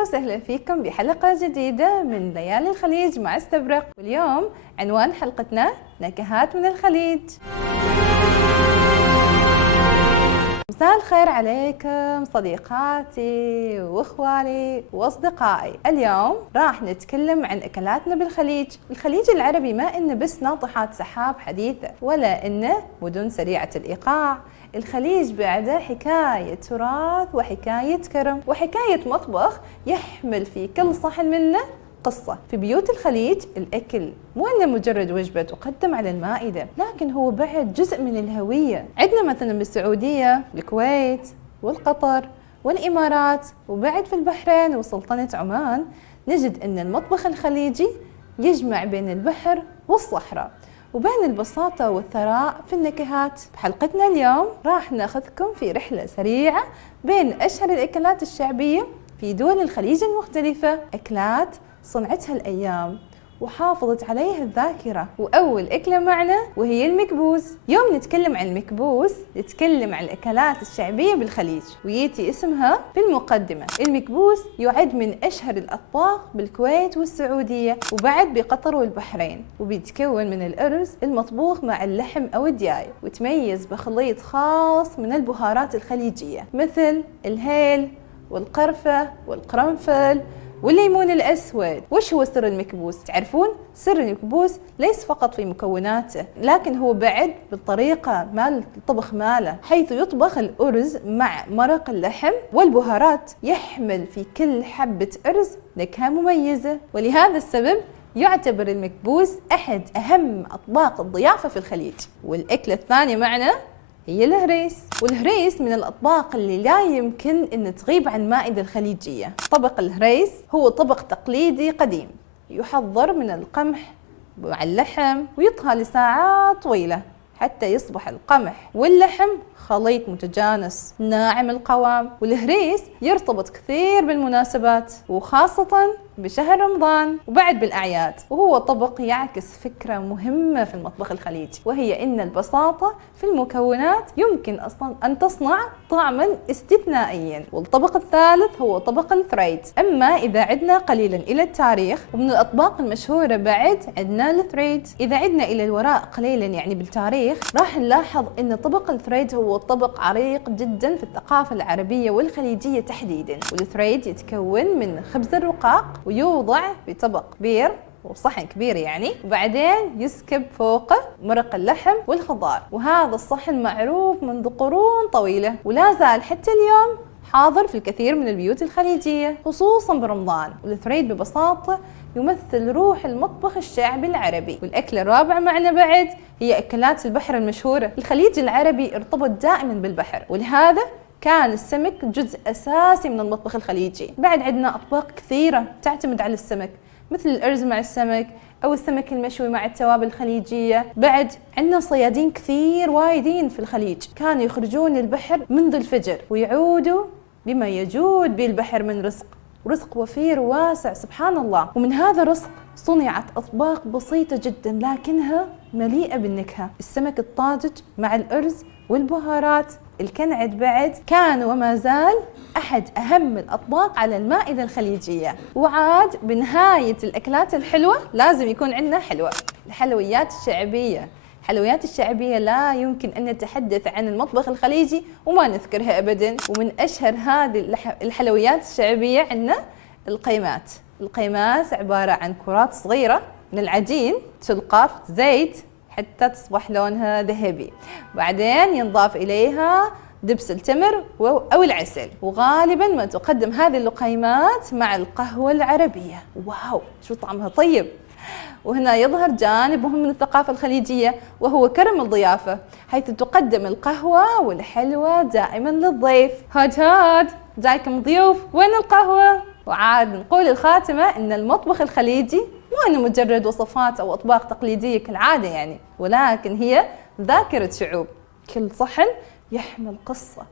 أهلا وسهلا فيكم بحلقة جديدة من ليالي الخليج مع استبرق. واليوم عنوان حلقتنا نكهات من الخليج. مساء الخير عليكم صديقاتي واخوالي واصدقائي. اليوم راح نتكلم عن اكلاتنا بالخليج. الخليج العربي ما انه بس ناطحات سحاب حديثة ولا انه مدن سريعة الايقاع. الخليج بعده حكاية تراث وحكاية كرم وحكاية مطبخ يحمل في كل صحن منه قصة. في بيوت الخليج الأكل مو إنه مجرد وجبة تقدم على المائدة، لكن هو بعد جزء من الهوية. عندنا مثلا بالسعودية، الكويت والقطر والإمارات وبعد في البحرين وسلطنة عمان، نجد أن المطبخ الخليجي يجمع بين البحر والصحراء وبين البساطة والثراء في النكهات. بحلقتنا اليوم راح ناخذكم في رحلة سريعة بين أشهر الأكلات الشعبية في دول الخليج المختلفة، أكلات صنعتها الأيام وحافظت عليها الذاكرة. وأول أكلة معنا وهي المكبوس. يوم نتكلم عن المكبوس نتكلم عن الأكلات الشعبية بالخليج، ويأتي اسمها في المقدمة. المكبوس يعد من أشهر الأطباق بالكويت والسعودية وبعد بقطر والبحرين، وبيتكون من الأرز المطبوخ مع اللحم أو الدياي، وتميز بخليط خاص من البهارات الخليجية مثل الهيل والقرفة والقرنفل والليمون الأسود. وش هو سر المكبوس؟ تعرفون سر المكبوس ليس فقط في مكوناته، لكن هو بعد بالطريقة مال الطبخ ماله، حيث يطبخ الأرز مع مرق اللحم والبهارات، يحمل في كل حبة أرز نكهة مميزة. ولهذا السبب يعتبر المكبوس أحد أهم أطباق الضيافة في الخليج. والأكلة الثانية معنا هي الهريس. والهريس من الأطباق اللي لا يمكن أن تغيب عن المائدة الخليجية. طبق الهريس هو طبق تقليدي قديم يحضر من القمح مع اللحم ويطهى لساعات طويلة حتى يصبح القمح واللحم خليط متجانس ناعم القوام. والهريس يرتبط كثير بالمناسبات وخاصة بشهر رمضان وبعد بالأعياد، وهو طبق يعكس فكرة مهمة في المطبخ الخليجي، وهي أن البساطة في المكونات يمكن أصلا أن تصنع طعما استثنائيا. والطبق الثالث هو طبق الثريد. أما إذا عدنا قليلا إلى التاريخ، ومن الأطباق المشهورة بعد عندنا الثريد. إذا عدنا إلى الوراء قليلا يعني بالتاريخ، راح نلاحظ أن طبق الثريد هو طبق عريق جدا في الثقافة العربية والخليجية تحديدا. والثريد يتكون من خبز الرقاق ويوضع في طبق كبير وصحن كبير يعني، وبعدين يسكب فوقه مرق اللحم والخضار. وهذا الصحن معروف منذ قرون طويلة ولا زال حتى اليوم حاضر في الكثير من البيوت الخليجية خصوصا برمضان. والثريد ببساطة يمثل روح المطبخ الشعبي العربي. والأكلة الرابعة معنا بعد هي أكلات البحر المشهورة. الخليج العربي ارتبط دائما بالبحر، ولهذا كان السمك جزء أساسي من المطبخ الخليجي. بعد عندنا أطباق كثيرة تعتمد على السمك مثل الأرز مع السمك أو السمك المشوي مع التوابل الخليجية. بعد عندنا صيادين كثير وايدين في الخليج كانوا يخرجون البحر منذ الفجر ويعودوا بما يجود به البحر من رزق وفير واسع سبحان الله. ومن هذا الرزق صنعت أطباق بسيطة جدا لكنها مليئة بالنكهة. السمك الطاجج مع الأرز والبهارات. الكنعد بعد كان وما زال أحد أهم الأطباق على المائدة الخليجية. وعاد بنهاية الأكلات الحلوة لازم يكون عندنا حلوة. الحلويات الشعبية. الحلويات الشعبية لا يمكن أن نتحدث عن المطبخ الخليجي وما نذكرها أبدا. ومن أشهر هذه الحلويات الشعبية عندنا القيمات. القيمات عبارة عن كرات صغيرة من العجين تلقى في زيت حتى تصبح لونها ذهبي، بعدين ينضاف إليها دبس التمر أو العسل. وغالبا ما تقدم هذه اللقيمات مع القهوة العربية. واو شو طعمها طيب. وهنا يظهر جانب مهم من الثقافة الخليجية وهو كرم الضيافة، حيث تقدم القهوة والحلوى دائما للضيف. هاد جايكم ضيوف وين القهوة؟ وعاد نقول الخاتمة أن المطبخ الخليجي مو أنه مجرد وصفات أو أطباق تقليدية كالعادة يعني، ولكن هي ذاكرة شعوب. كل صحن يحمل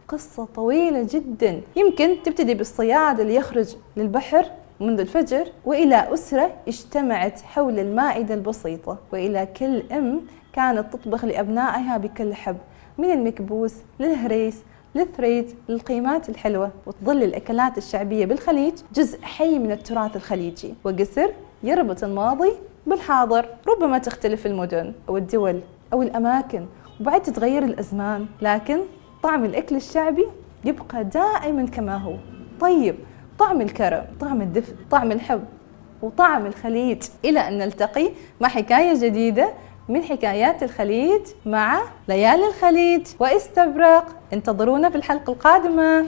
قصة طويلة جدا. يمكن تبتدي بالصياد اللي يخرج للبحر منذ الفجر وإلى أسرة اجتمعت حول المائدة البسيطة، وإلى كل أم كانت تطبخ لأبنائها بكل حب، من المكبوس للهريس للثريد، للقيمات الحلوة. وتظل الأكلات الشعبية بالخليج جزء حي من التراث الخليجي، وجسر يربط الماضي بالحاضر. ربما تختلف المدن أو الدول أو الأماكن، وبعد تتغير الأزمان، لكن طعم الأكل الشعبي يبقى دائما كما هو. طيب، طعم الكرم، طعم الدفء، طعم الحب، وطعم الخليج. إلى أن نلتقي مع حكاية جديدة من حكايات الخليج مع ليالي الخليج. واستبرق، انتظرونا في الحلقة القادمة.